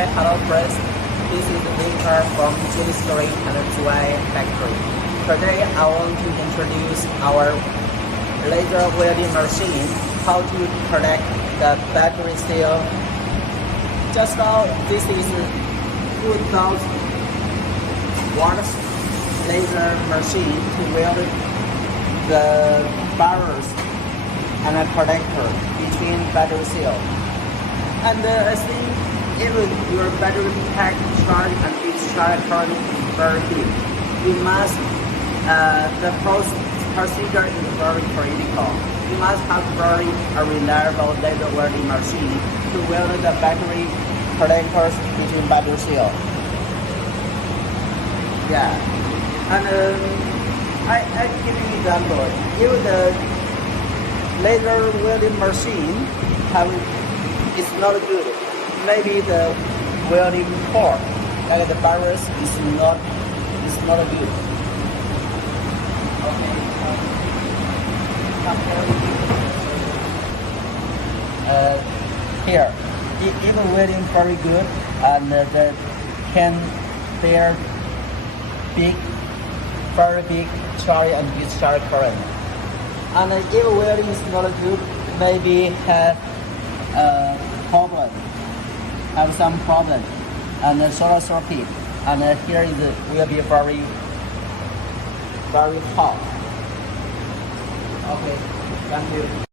Hi, hello friends. This is Victor from Genixgreen and Joanna factory. Today I want to introduce our laser welding machine, how to protect the battery cell. Just now, this is 2,000 watts laser machine to weld the barrels and a connector between battery cell. And I think if your battery pack charge and discharge current is very big, you must, the procedure is very critical. You must have a reliable laser welding machine to weld the battery connectors between battery cell. Yeah, and I give you an example. If the laser welding machine is not good, maybe the welding port, like the barrels, is not good. Okay. Here, even welding very good, and the can bear very big charge and discharge current. And if welding is not good, maybe have some problem, and solar circuit, and here will be very hot. Okay, thank you.